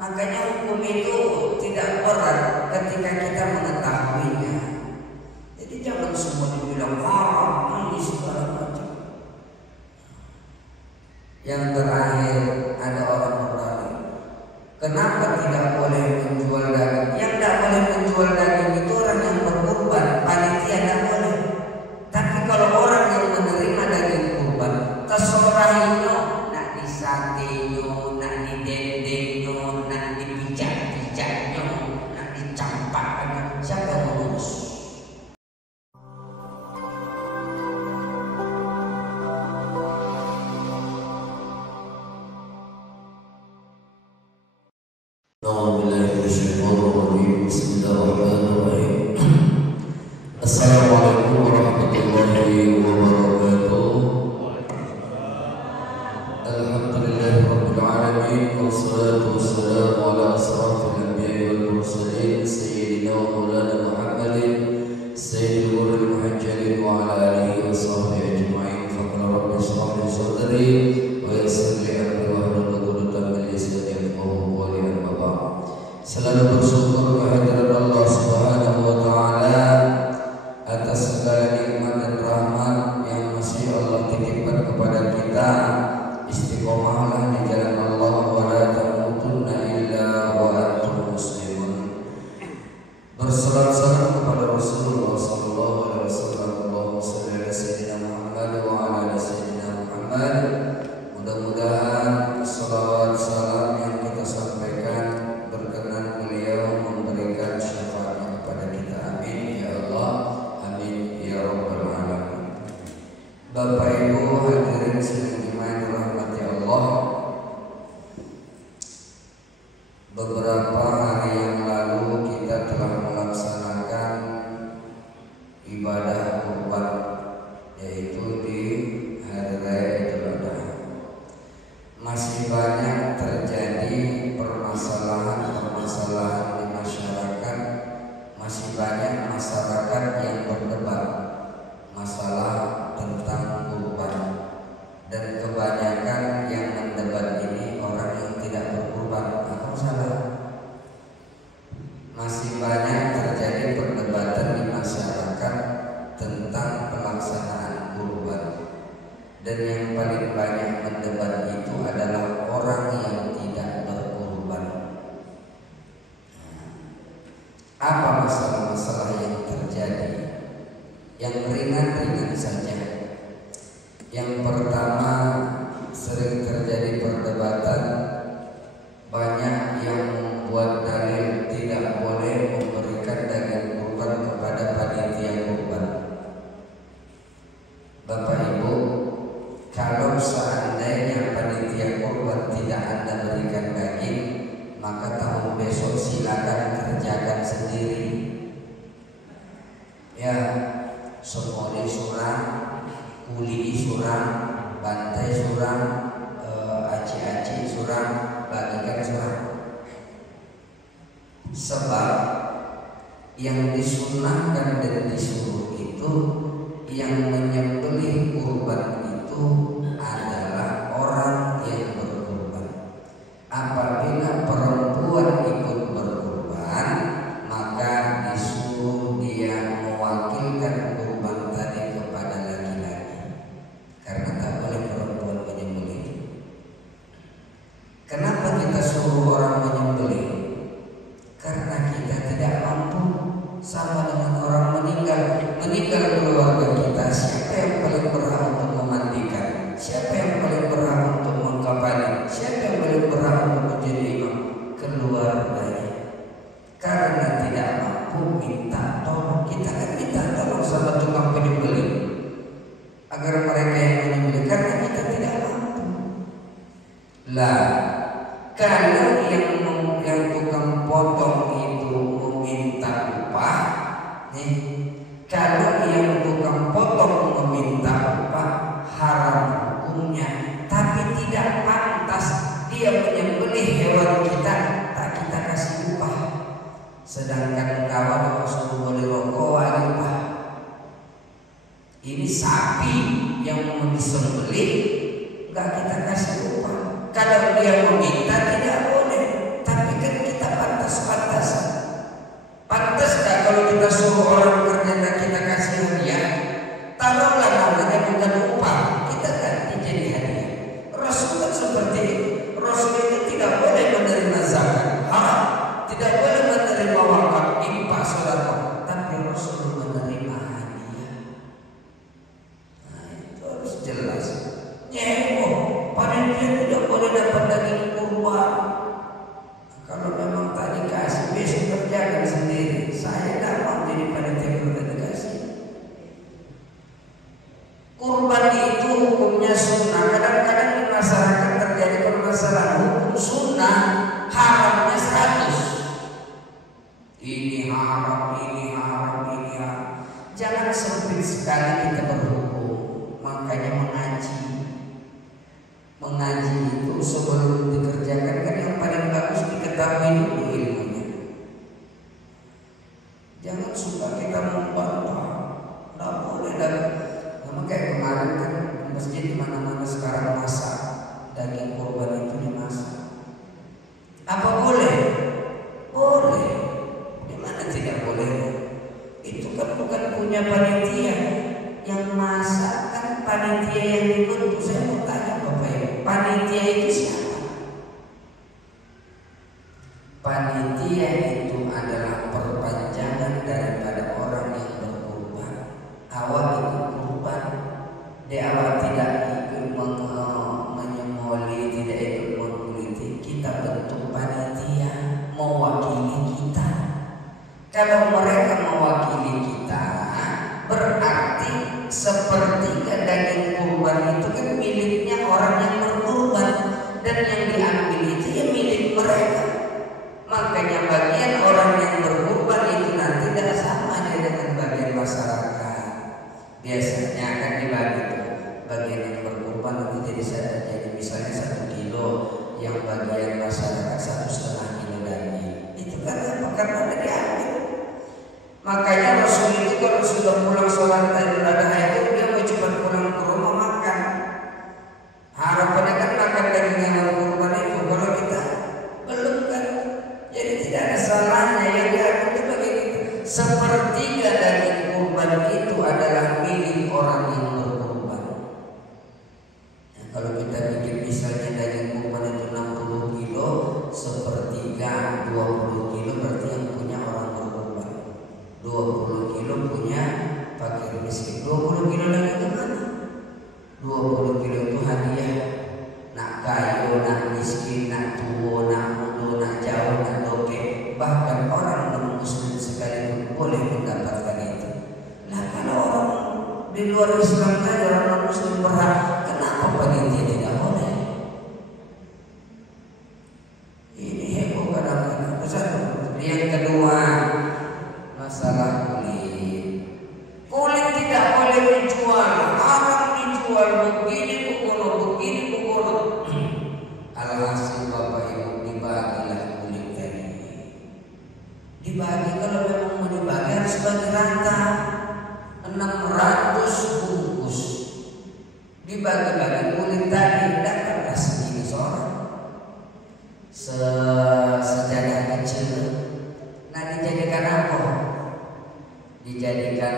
Makanya hukum itu tidak berat ketika kita mengetahuinya. Jadi jangan semua dibilang haram, ini segala macam. Yang terakhir ada orang bertanya, kenapa tidak boleh menjual daging? Yang tidak boleh menjual daging itu orang yang berkurban, panitia tidak boleh. Tapi kalau orang yang menerima daging kurban, tersorahinyo, nak disatenyo, nak didendengyo, nak dipijak-pijaknyo, nak dicampaknya, siapa yang mengurus? Bismillahirrahmanirrahim. Assalamualaikum warahmatullahi wabarakatuh. Alhamdulillahirabbil alamin wassalatu wassalamu ala asrafil anbiya'i wal mursalin sayyidina wa maulana Muhammadin sayyidil wurudil muhajjalin wa ala alihi wa sahbihi ajma'in. Faqala rabbi ishrah li sadri wa yassir li amri wahlul 'uqdatam min lisani yafqahu qawli. Amma ba'd. Selalu bersyukur kehadirat Allah Subhanahu wa taala atas segala nikmat dan rahmat yang masih Allah titipkan kepada kita. Istiqomahlah di jalan Allah wa la tamutunna illa wa antum muslimun. Bersalat salam kepada Rasulullah sallallahu alaihi wasallam. Allahumma shalli ala sayyidina Muhammad wa ala ali sayyidina Muhammad. Mudah-mudahan salawat salam yang kita sampaikan berkenan beliau memberikan syafaat kepada kita. Amin ya Allah, amin ya rabbal alamin. Bapak Ibu hadirin sekalian dirahmati Allah, beberapa hari yang lalu kita telah melaksanakan ibadah kurban, yaitu di hari raya Idul Adha. Masih banyak terjadi permasalahan-permasalahan di masyarakat. Masih banyak masyarakat yang berdebat masalah tentang kurban, dan kebanyakan yang mendebat ini orang yang tidak berkurban. Apa salah? Masih banyak terjadi perdebatan di masyarakat tentang pelaksanaan kurban, dan yang paling banyak mendebat itu adalah orang yang tidak berkurban. Apa masalah-masalah yang terjadi? Yang ringan-ringan saja. Yang pertama, sering terjadi perdebatan, banyak yang membuat dalil tidak boleh memberikan daging kurban kepada panitia kurban. Bapak Ibu, kalau seandainya panitia kurban tidak Anda berikan daging, maka tahun besok silakan kerjakan sendiri. Ya, semoli surang, kuli surang, bantai surang, aci-aci surang, bagikan surang. Sebab yang disunahkan dan disuruh itu, yang menyembelih kurban itu adalah orang yang berkurban. Apabila perempuan ikut berkurban, maka disuruh dia mewakilkan kurban tadi kepada laki-laki, karena tak boleh perempuan menyembelih. Kenapa kita suruh orang menyembelih? Karena kita tidak mampu. Sama dengan orang meninggal keluarga kita, siapa yang paling berhak untuk memandikan? Siapa yang paling berhak untuk mengkafani? Siapa yang paling berhak untuk menjadi imam? Keluarganya. Karena tidak mampu, minta tolong. Kita kan minta tolong sama tukang penyembelih agar mereka yang menyembelih, karena kita tidak mampu. Lah, kalau yang tukang potong itu meminta upah, nih, kalau yang tukang potong meminta upah, haram hukumnya. Tapi tidak pantas dia menyembelih hewan kita, tak kita kasih upah. Sedangkan kawan Rasul boleh rokok upah. Ini sapi yang mau disembelih, nggak kita kasih upah. Kalau dia meminta tidak boleh, tapi ketahui dulu ilmunya. Jangan suka kita membantah. Nggak boleh dah. Memang kayak kemarin kan masjid di mana-mana sekarang masak daging kurban itu dimasak. Apa boleh? Boleh. Di mana tidak boleh? Itu kan bukan punya panitia. Yang masak kan panitia yang dibentuk. Saya mau tanya Bapak Ibu, panitia itu siapa? Panitia itu adalah perpanjangan daripada orang yang berkurban. Awak ikut kurban, awak tidak ikut menyemoli, tidak ikut mengkuliti. Kita bentuk panitia mewakili kita. Kalau mereka mewakili kita, berarti sepertiga daging kurban itu kan miliknya orang yang berkurban, dan yang diambil itu ya milik mereka. Makanya bagian orang yang berkurban itu nanti tidak sama dengan bagian masyarakat. Biasanya akan dibagi tuh, bagian yang berkurban nanti jadi misalnya 1 kilo, yang bagian masyarakat 1,5 kilo daging. Itu karena ada diambil. Makanya Rasul itu kalau sudah pulang sholat Idul Adha itu dia mau cepat pulang ke rumah makan. Harapannya kan makan daging yang kurban itu. Kalau kita belum kan, jadi tidak ada salahnya yang diambil itu bagi kita. Sepertiga daging kurban itu adalah milik orang yang berkurban. Nah, kalau kita bikin misalnya daging kurban itu 60 kilo, sepertiga 20 kilo berarti yang punya orang berkurban. 20 kilo punya fakir miskin. 20 kilo lagi kemana? 20 kilo itu hadiah. Nak kayu, nak miskin, nak tua, nak muda, nak jauh, nak doke. Bahkan orang non-muslim sekalipun boleh mendapatkan itu. Nah kalau orang di luar Islam saja, orang non-muslim berhak, kenapa panitia tidak boleh? Ini heboh kadang-kadang. Yang kedua, masalah kulit. Kulit tidak boleh dijual. Haram dijual begini pukul. Alhasil Bapak Ibu dibagilah kulit tadi. Dibagi, kalau memang mau dibagi harus bagi rata. 600 bungkus. Dibagi-bagi kulit tadi, dapatlah segini seorang. Sejadah kecil. Nah dijadikan apa? Dijadikan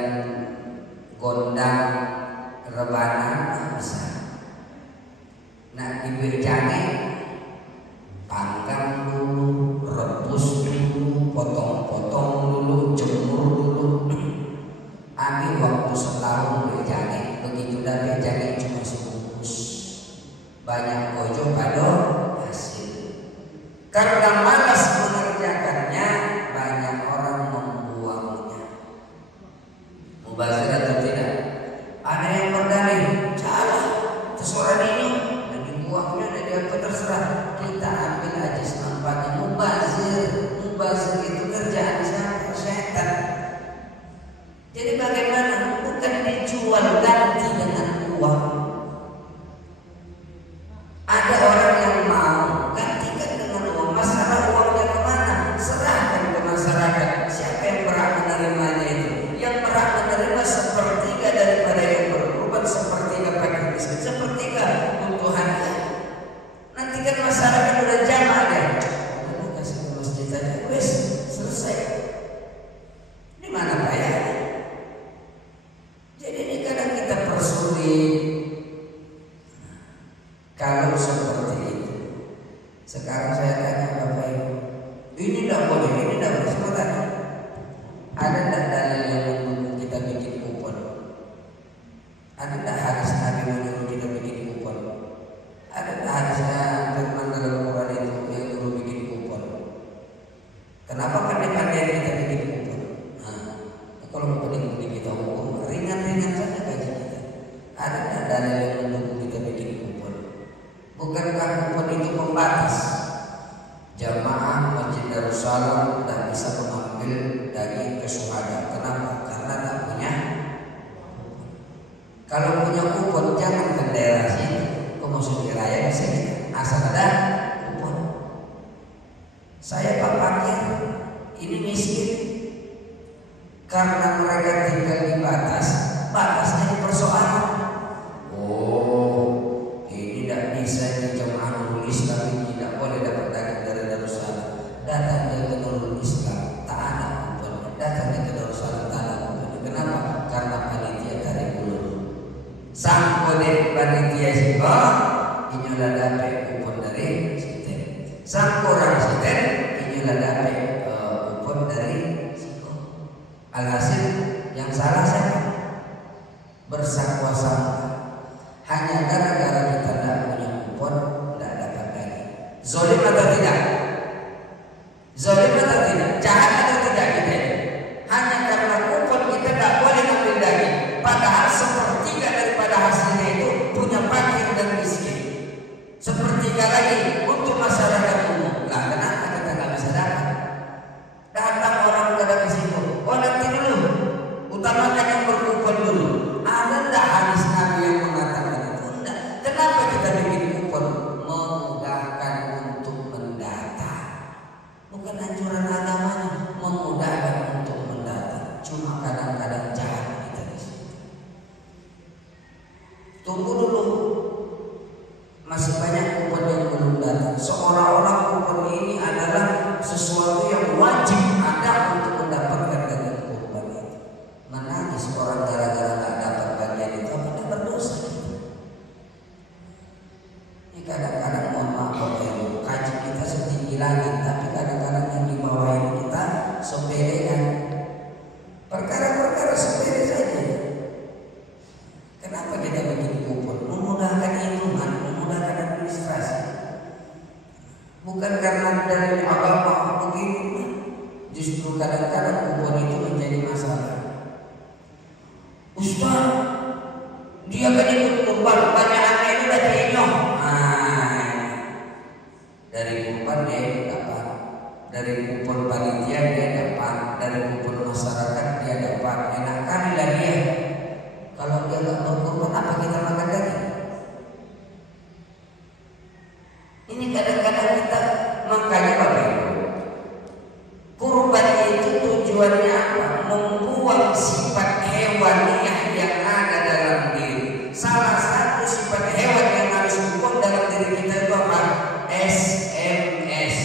gondang rebanan bisa. Nah dibecane, panggang dulu, rebus dulu, potong-potong dulu, jemur dulu. Ambil waktu setahun becane. Begitu dah becane cuma sebungkus. Banyak kojo pada hasil. Karena malas mengerjakannya, banyak orang membuangnya. Mubazir atau tidak? Ada yang berdalih, salah, terserah ini, dan dibuangnya, dan diapa terserah. Kita ambil aja semanfaatnya. Mubazir itu kerjaan siapa? Setan. Jadi bagaimana? Bukan dijual, ganti dengan uang. Ada orang yang mau gantikan dengan uang. Masalah uangnya kemana? Serahkan ke masyarakat. Siapa yang berhak menerimanya itu? Yang berhak menerima sepertiga daripada yang berkorban, sepertiga pakai miskin, sepertiga untuk hadiah. Nanti kan masyarakat udah jamaah deh. Udah kasih ke masjid aja, wes selesai. Di mana bayarnya? Jadi ini kadang kita persulit. Kalau seperti itu, sekarang saya tanya Bapak Ibu, ini tidak boleh, ini tidak boleh. Semua tanya, ada tidak dalil yang mendukung kita bikin kupon? Ada tidak hadis Nabi menyuruh kita bikin kupon? Ada tidak hadisnya firman dalam Quran itu yang menyuruh bikin kupon? Kenapa pandai-pandai kita bikin kupon? Nah, kalau kupon kita hukum ringan-ringan saja gaji kita. Ada tidak dalil yang mendukung kita bikin kupon? Bukankah kupon itu pembatas? Jamaah Masjid Darussalam tidak bisa mengambil daging kesyuhada. Kenapa? Karena tak punya. Kalau punya kupon jangan ke daerah sini. Kau masuk ke raya di sini asal ada kupon. Saya Pak Pakir ini miskin karena mereka tinggal di batas jadi persoalan. Oh, ini tidak bisa di jamaah Nurul Islam ini tidak boleh dapat daging dari Darussalam. Datang ke Nurul Islam, tak ada kupon. Datang ke Darussalam, tak ada kupon. Kenapa? Karena panitia tarik ulur. Sang kode panitia siko, inilah dapat kupon dari siten. Sang orang siten, inilah dapat kupon dari siko. Alhasil yang salah siapa? Bersangka-sangka. Hanya gara-gara kita tidak punya kupon, tidak dapat daging. Zolim atau tidak? Zolim atau tidak? Jahat atau tidak kita ini? Hanya karena kupon kita tidak boleh ambil daging. Padahal sepertiga daripada hasilnya itu punya fakir dan miskin. Sepertiga lagi untuk masyarakat umum. Lah kenapa kita nggak bisa dapat? Datang orang ke situ. Oh nanti dulu, utamakan yang berkupon dulu. Ada enggak hadis Nabi yang mengatakan itu? Enggak. Kenapa kita bikin kupon? Memudahkan untuk mendata. Bukan anjuran agamanya, memudahkan untuk mendata. Cuma kadang-kadang jahat kita di sini. Tunggu dulu. Masih banyak kupon yang belum datang. Seolah-olah kupon ini adalah sesuatu yang wajib ada untuk mendapatkan daging kurban itu. Menangis orang gara-gara nggak dapat bagian itu, apakah berdosa? Ini kadang-kadang mohon maaf Bapak Ibu, kaji kita setinggi langit, tapi kadang-kadang yang di bawah ini kita sepelekan perkara-perkara sepele saja. Kenapa kita bikin kupon? Memudahkan hitungan, memudahkan administrasi. Bukan karena dari agama begitu. Justru kadang-kadang kupon itu menjadi masalah. Ustaz, dia kan ikut kurban, banyakannya itu udah dinyong. Dari kurban dia dapat, dari kupon panitia dia dapat, dari kupon masyarakat dia dapat. Enak kali lah dia. Kalau dia nggak berkurban, apa kita makan daging? Ini kadang-kadang kita makanya Bapak Ibu, kurban itu tujuannya apa? Membuang sifat hewaniah yang ada dalam diri. Salah satu sifat hewan yang harus dibuang dalam diri kita itu apa? SMS.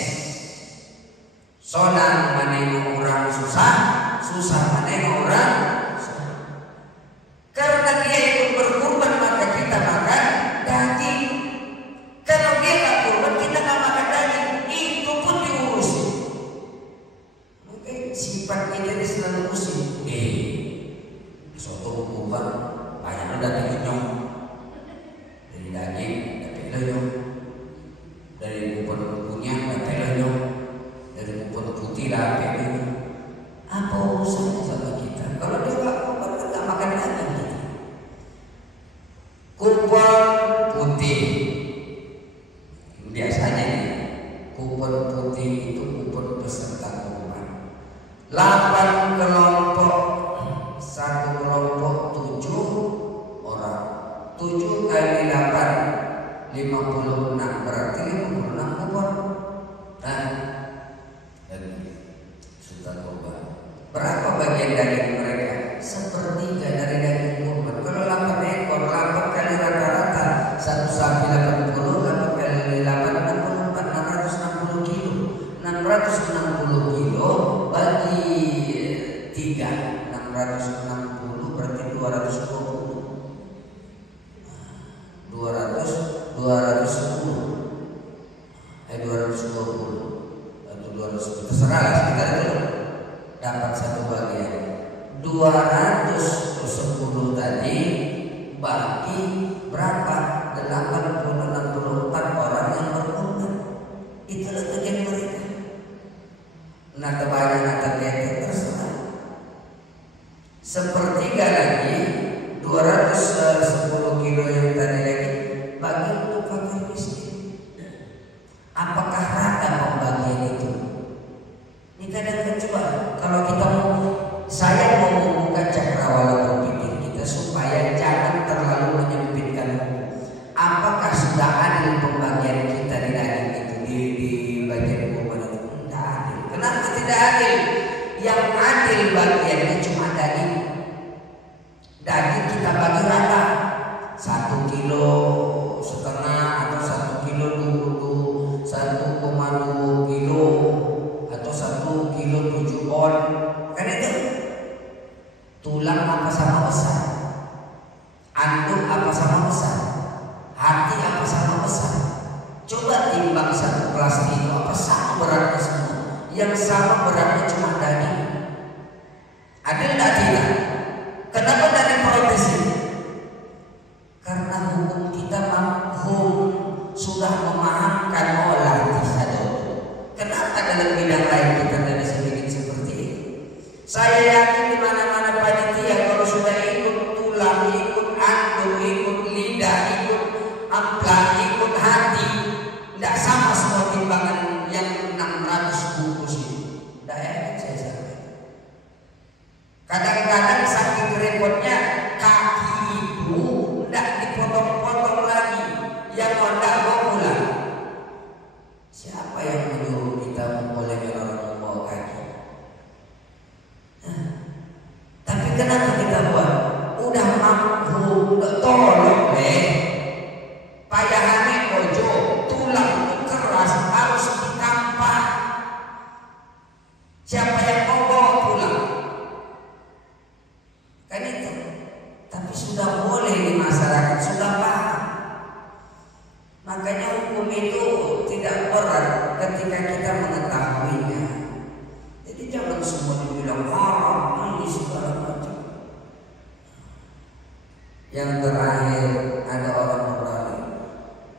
Sonang menengok orang susah, susah menengok orang susah. Karena dia ikut berkurban maka kita makan daging. Kalau dia nggak kurban kita nggak makan daging, itu pun diurus. Mungkin sifat kita ini selalu pusing. Soto kurban banyak daging nyong. Dari daging dapat nyong. Dari kupon punya dapat nyong. Dari kupon putih dapat nyong. Apa urusannya sama kita? Kalau dia nggak kurban kita nggak makan daging kita. Kupon putih. Biasanya nih, kupon putih itu kupon peserta kurban. 8 kelompok, 1 kelompok 7 orang. 7 kali 8 56, berarti 56 kupon. Nah, dari peserta kurban. Berapa bagian daging mereka? Sepertiga dari daging kurban. Kalau 8 ekor, 8 kali rata-rata 1 sapi 80, 8 kali 8 64, 660 kilo. 660 kilo bagi 3, 660 berarti 220. 220 atau 200, terserah sekitar itu dapat satu bagian. 210 tadi bagi berapa? 64 orang yang berkurban. Itulah bagian mereka. Nah kebanyakan atau kete terserah. Sepertiga lagi 210 kilo yang tadi lagi bagi untuk fakir miskin. Apakah rata pembagian itu? Ini kadang-kadang coba kalau kita mau, saya mau membuka cakrawala berpikir kita supaya jangan terlalu menyempitkan. Apakah sudah adil pembagian kita di daging itu di bagian kurban itu? tidak adil. Yang adil bagiannya cuma daging. Daging kita bagi rata, 1,5 kilo atau 1,2 kilo, 1,2 kilo atau 1,7 kilo kan itu. Tulang apa sama besar, anduk apa sama besar, hati apa sama besar. Coba timbang satu plastik itu apa sama beratnya semua. Yang sama beratnya cuma daging. Adil tidak tidak? Kenapa dari protes ini? Karena hukum kita sudah memahamkan olah tisadot. Kenapa dalam bidang lain kita tidak bisa bikin seperti itu? Saya yakin di mana-mana panitia kalau sudah ikut tulang, ikut anduk, ikut lidah, ikut ampla, ikut hati, tidak sama semua timbangan yang 600 bungkus ini. Tidak yakin saya sampaikan. Kadang-kadang saking repotnya kaki itu tidak dipotong-potong lagi, yang tidak mau pulang. Siapa yang menyuruh kita membolehkan orang membawa kaki? Tapi kenapa kita buat? Udah mampu, udah tolong deh. Payahane ojo, tulang itu keras harus ditampar. Siapa yang mau bawa pulang? Kan itu. Tapi sudah boleh di masyarakat, sudah paham. Makanya hukum itu tidak berat ketika kita mengetahuinya. Jadi jangan semua dibilang haram, ini segala macam. Yang terakhir ada orang berani.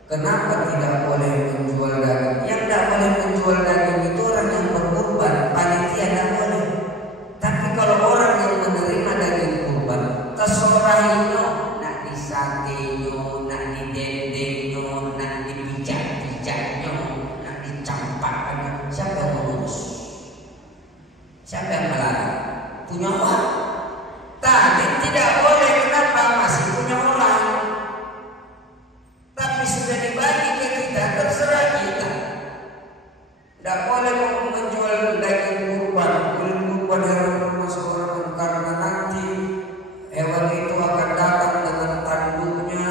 Kenapa tidak boleh menjual daging? Yang tidak boleh menjual daging itu orang yang berkurban, panitia tidak boleh. Tapi kalau orang yang menerima daging kurban, tersorahinyo, nak disatenyo, nak didendengyo, nak dipijak-pijaknyo, nak dicampakkannya, siapa yang mengurus? Siapa yang melarang? Punya orang. Tadi tidak boleh, kenapa? Masih punya orang. Tapi sudah dibagi ke kita, terserah kita. Tidak boleh menjual daging kurban, kulit kurban hewan rumah seorang, karena nanti hewan itu akan datang dengan tanduknya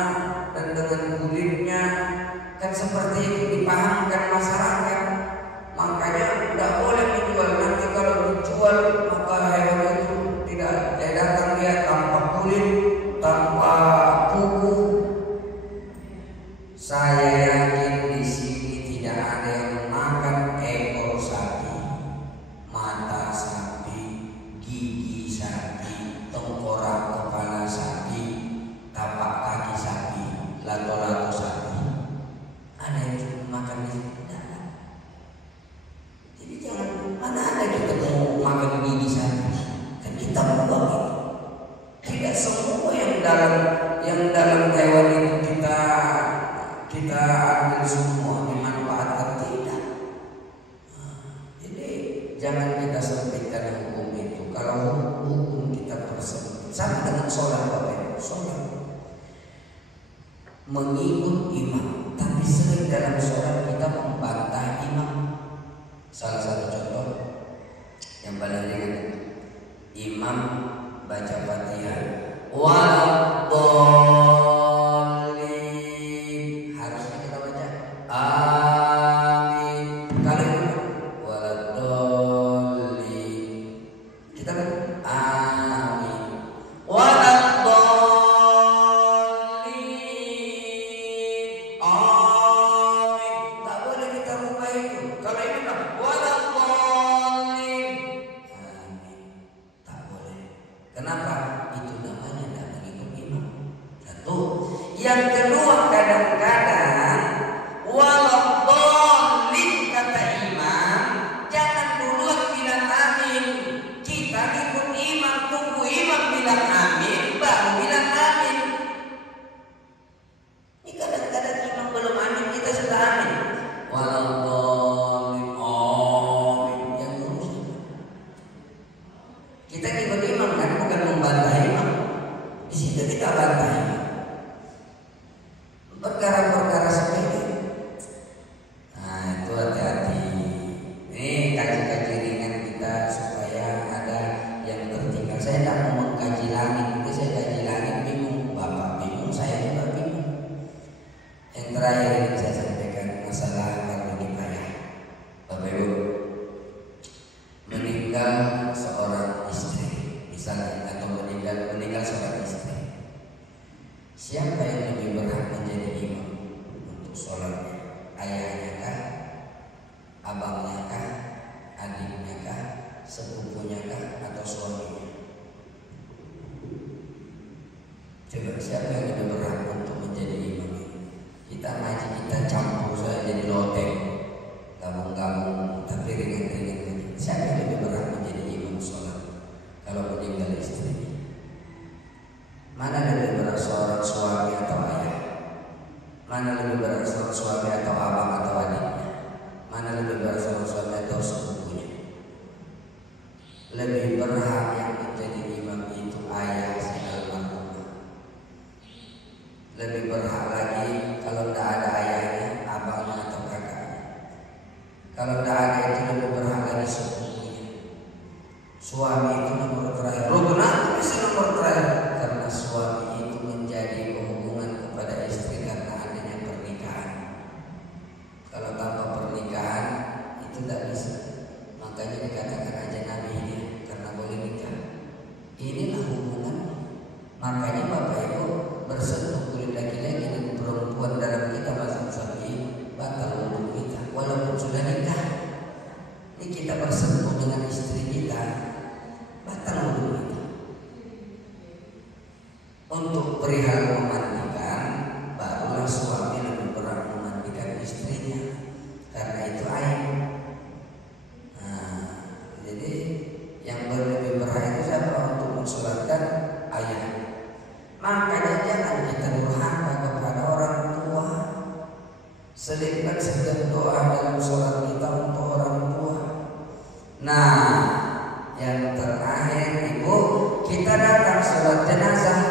dan dengan kulitnya. Kan seperti itu dipahamkan masyarakat. Makanya tidak boleh menjual. Nanti kalau dijual maka hewan itu tidak datang dia tanpa kulit, tanpa kuku. Saya yakin di sini tidak ada yang makan ekor sapi, mata sapi, gigi sapi, tengkorak kepala sapi, tapak kaki sapi, lato-lato sapi. Ada yang cuma makan di sini? Tidak. Jadi jangan, mana ada kita mau makan gigi sapi? Kan kita buang itu. Tidak semua yang dalam hewan itu kita ambil semua dimanfaatkan, tidak. Jadi jangan kita sempitkan hukum itu. Kalau hukum kita persempit, sama dengan sholat, Bapak Ibu, sholat mengikut imam, tapi sering dalam sholat kita membantah imam. Salah satu contoh yang paling ringan, imam baca Fatihah, waladhdallin, harusnya kita baca amin. Kalau waladhdallin, kita baca amin. Waladhdallin, amin. Tak boleh kita rubah itu. Kalau ini kan waladhdallin, amin. Tak boleh. Kenapa? Itu namanya tidak mengikuti meninggal seorang istri misalnya, atau meninggal seorang istri, siapa yang lebih berhak menjadi imam untuk sholatnya? Ayahnya kah? Abangnya kah? Adiknya kah? Sepupunya kah? Atau suaminya? Coba siapa yang lebih berhak untuk menjadi imam? Kita ngaji, kita campur saja jadi loteng, gabung-gabung, tapi ringan-ringan saja. Siapa yang lebih berhak menjadi imam sholat kalau meninggal istrinya? Mana lebih berat, seorang suami atau ayah? Mana lebih berat, seorang suami atau abang atau adiknya? Mana lebih berat, seorang suami atau sepupunya? Lebih berhak yang menjadi imam itu ayah si almarhum. Lebih berhak lagi kalau tidak ada ayahnya, abangnya atau kakaknya. Kalau tidak ada itu lebih berhak lagi sepupunya. Suami itu nomor terakhir. Loh, kenapa bisa nomor terakhir? Karena suami itu menjadi hubungan kepada istri karena adanya pernikahan. Kalau tanpa pernikahan itu tidak bisa. Makanya dikatakan aja Nabi ini karena boleh nikah. Inilah hubungan. Makanya Bapak Ibu bersentuh kulit laki-laki dan perempuan dalam kita masing sapi batal wudhu kita walaupun sudah nikah. Ini kita bersentuh dengan istri kita, batal wudhu kita. Untuk perihal memandikan, barulah suami lebih berhak memandikan istrinya karena itu aib. Nah, jadi yang lebih berhak itu siapa? Untuk mensolatkan ayah. Makanya jangan kita durhaka kepada orang tua. Selipkan setiap doa dalam sholat kita untuk orang tua. Nah, yang terakhir Ibu, kita datang sholat jenazah.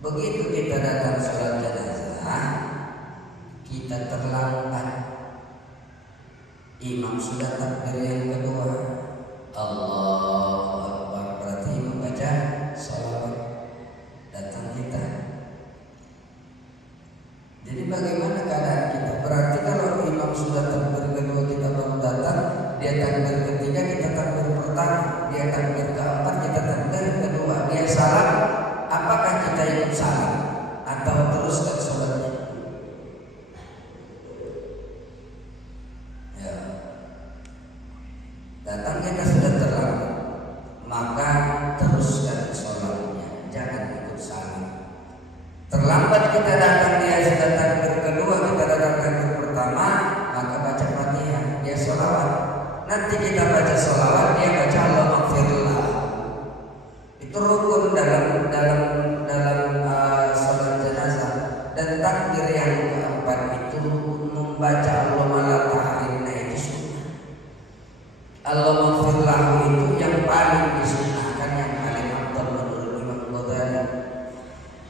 Begitu kita datang sholat jenazah, kita terlambat. Imam sudah takbir yang kedua, Allahu Akbar, berarti imam baca sholawat. Datang kita. Jadi bagaimana keadaan kita? Berarti kalau imam sudah takbir kedua kita baru datang, dia takbir ketiga kita takbir pertama, dia takbir keempat kita takbir kedua, dia salam, apakah kita ikut salam atau teruskan sholatnya? Ya. Datang kita sudah terlambat, maka teruskan sholatnya, jangan ikut salam. Terlambat kita datang, dia sudah takbir kedua, kita datang takbir pertama, maka baca Fatihah, dia sholawat. Nanti kita baca sholawat, dia baca Allahumma itu rukun dalam sholat jenazah. Dan takbir yang keempat itu membaca Allahumma la tahrimna itu sunnah. Allahumma itu yang paling disunnahkan, yang paling afdal menurut Imam Ghazali.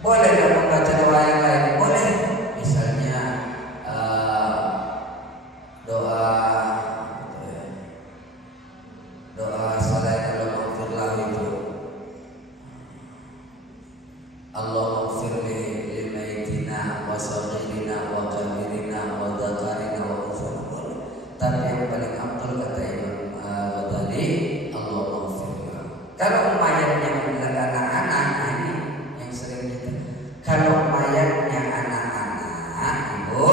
Boleh nggak membaca doa yang lain? Boleh. Misalnya doa salat Allahumma itu Allahumma ighfir li mayyitina wa saghirina wa kabirina wa dzakarina wa unsana. Tapi yang paling afdal kata Imam Ghazali Allahumma ighfir. Kalau mayatnya adalah anak-anak, ini yang sering kita. Kalau mayatnya anak-anak, Ibu,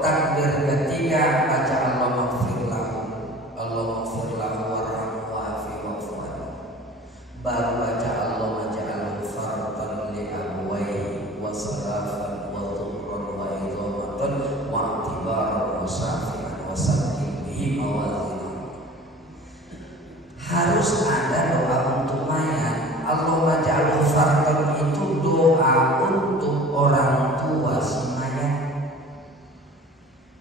takbir ketiga baca Allahumma ighfir lahu, Allahumma ighfir lahu warhamhu wa'afihi wa'fu anhu. Baru baca Allahumma ja'alhu fardan li abwayhi wa salafan wa dhurran wa idhamatan wa i'tibaran wa safian wa sakin bihi mawazinahu. Harus ada doa untuk mayat. Allahumma ja'alhu fardan itu doa untuk orang tua si mayat,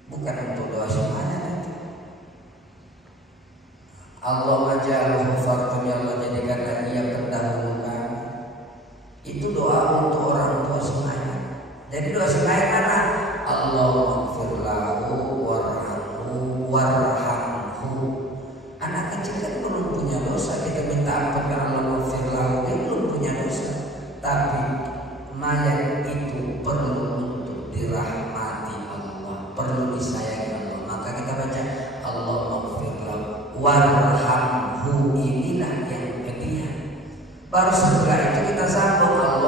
bukan untuk doa si mayat. Allahumma ja'alhu fardan, ya Allah jadikanlah ia pendahulu kami. Itu doa untuk orang tua si mayat. Jadi doa si mayat mana? Allahumma ighfir lahu warhamhu warhamhu. Anak kecil kan belum punya dosa, kita minta ampun karena Allahumma ighfir lahu, dia belum punya dosa. Tapi mayat itu perlu untuk dirahmati Allah, perlu disayangi Allah. Maka kita baca Allahumma ighfir lahu warhamhu Baru setelah itu kita sambung Allah